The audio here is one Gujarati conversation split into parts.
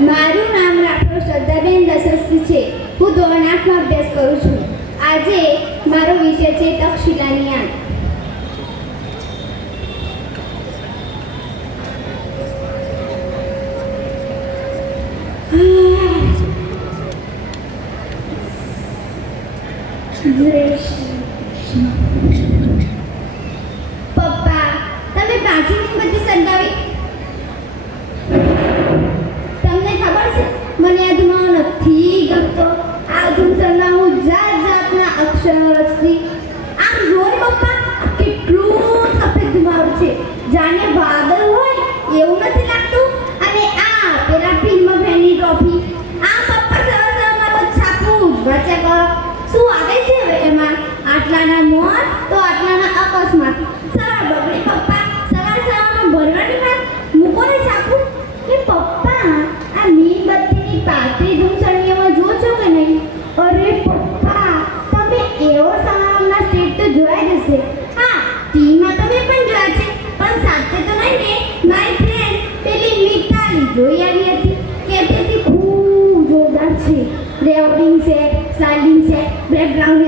મારું નામ રાઠોડ શ્રદ્ધાબેન દશરથી છે. હું ધોરણ આઠમાં અભ્યાસ કરું છું. આજે મારો વિષય છે તક્ષશિલાની યાદ. પપ્પા, તમે પ્રાચીન બધી સંડાવી મને અજમાવ નથી ગમતો. આ ઘૂંટણના હું જાત જાતના અક્ષરો આમ જોઈ પપ્પા કેટલું સફેદ ધુમાવ છે. જાણે વાદળ હોય, એવું નથી લાગતું. અને આ પેલા ફિલ્મ ફેની ટ્રોફી આ પપ્પા સરસ સરસ છાપું વાચક શું આવે છે એમાં? આટલાના પપ્પા તે ધૂમસરણીયામાં જુઓ છો કે નહીં? અરે પપ્પા, તમે એવો સમારંભના સ્ટેટ તો જોયા જ હશે. હા ટીવીમાં તમે પણ જોયા છે. પણ સાથે તો નહીં ને પેલી મિતાલી જોઈ આવી હતી. કહેતી હતી, ખૂબ જોરદાર છે. રેકોર્ડિંગ છે સ્લાઇડિંગ છે બેકગ્રાઉન્ડ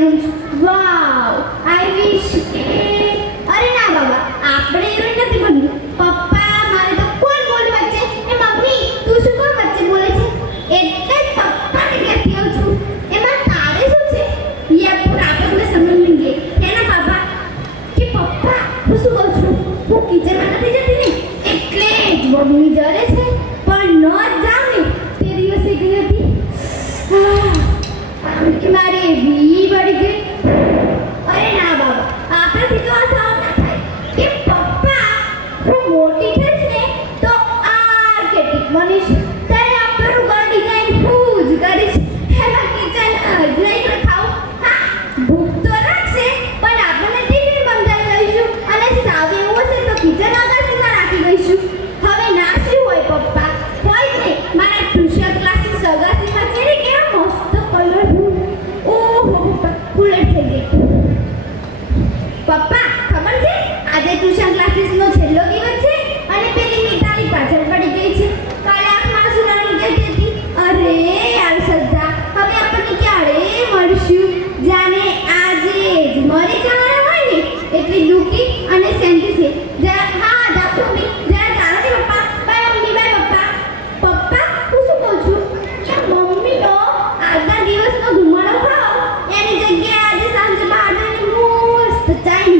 the time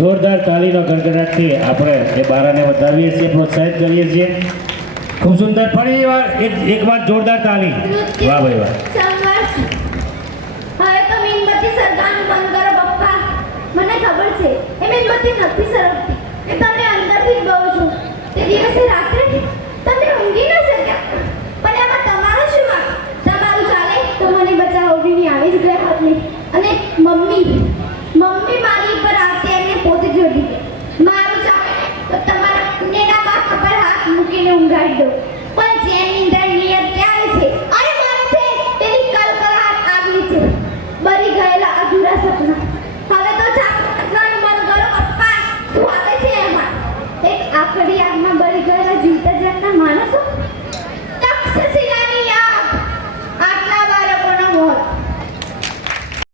જોરદાર તાલીનો ગણગડાટથી આપણે એ બારાને વધારીએ છીએ, પ્રોત્સાહિત કરીએ છીએ. ખૂબ સુંદર, ફરી વાર એક એક વાર જોરદાર તાલી વાહ ભાઈ, વાહ. હવે તો મીનબત્તી સરકારનું બંધ પપ્પા. મને ખબર છે એ મીનબત્તી નથી સરકતી. એ તમને અંદરથી જ બહુ છું, તે દિવસે રાત્રે તમે ઊંઘી શક્યા. પણ એમાં તમારો શું વાંક તમારું ચાલે તો મને બચાવવાની આવી જ ગ્રાહકની અને મમ્મી Thank you.